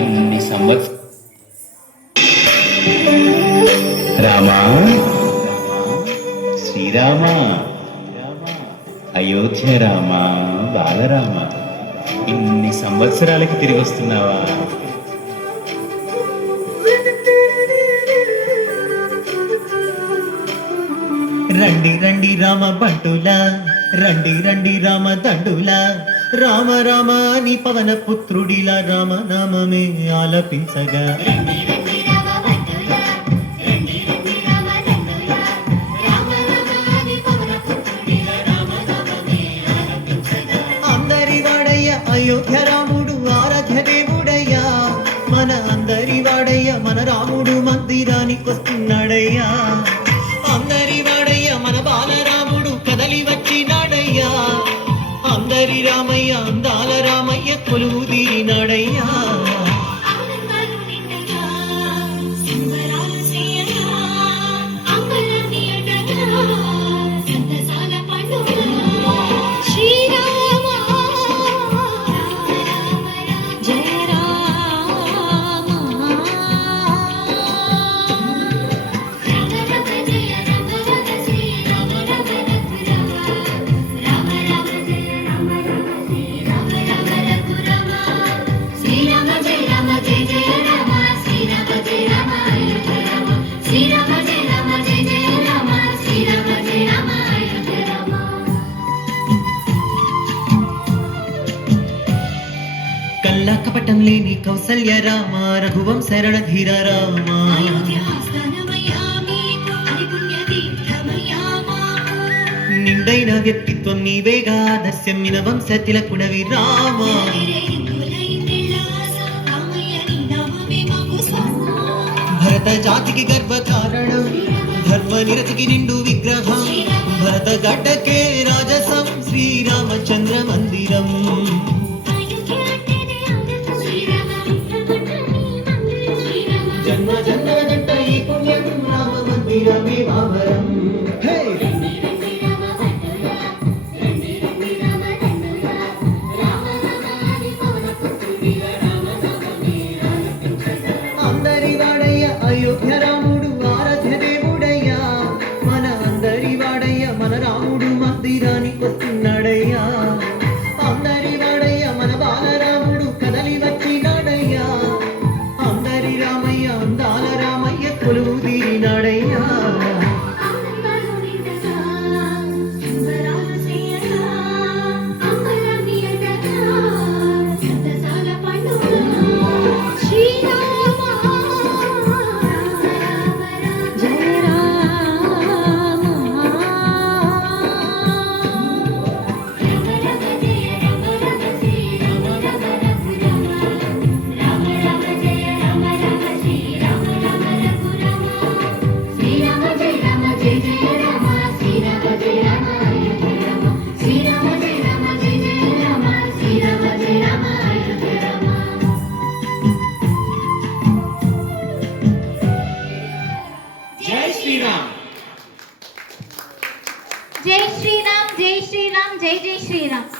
ఇన్ని సంవత్సరం రామా శ్రీరామ అయోధ్య రామ బాలరామ ఇన్ని సంవత్సరాలకి తిరిగి వస్తున్నావా? రండి రండి రామ బంటులా, రండి రండి రామ దండులా, రామ రామ అని పవన పుత్రుడిలా రామనామమే ఆలపించగా. అందరి వాడయ్య అయోధ్య రాముడు ఆరాధ్య దేవుడయ్యా, మన అందరి వాడయ్య మన రాముడు మందిరానికి వస్తున్నాడయ్యా. అందరి వాడయ్య మన బాలరాముడు కదలి వచ్చినాడయ్యా, అందరి రామయ్య అందాల రామయ్య కొలువు తీరినాడయ్యా. కల్లా కపటం లేని కౌసల్య రామ, రఘువంశ రణధీర రామ, నిండైన వ్యక్తిత్వం నీవేగా, దస్యమ్మిన వంశ తిలకుడవి రామ. భరత జాతికి గర్వకారణం, ధర్మ నిరతికి నిండు విగ్రహం, భరత గడ్డకే రాజసం శ్రీరామచంద్ర మందిరం. జన్మ జన్మల గంట ఈ పుణ్యం రామ మందిరమే మావరం. అందరి వాడయ్య అయోధ్య రాముడు ఆరాధ్య దేవుడయ్యా, మన అందరి వాడయ్య మన రాముడు మందిరానికి వస్తున్నాడయ్యా. అందరి వాడయ్య మన బాలరాముడు కదలి వచ్చినాడయ్యా, అందరి రామయ్య అందాల రామయ్య కొలువు తీరినాడయ్యా. జై శ్రీరామ్, జై శ్రీరామ్, జై జై శ్రీరామ్.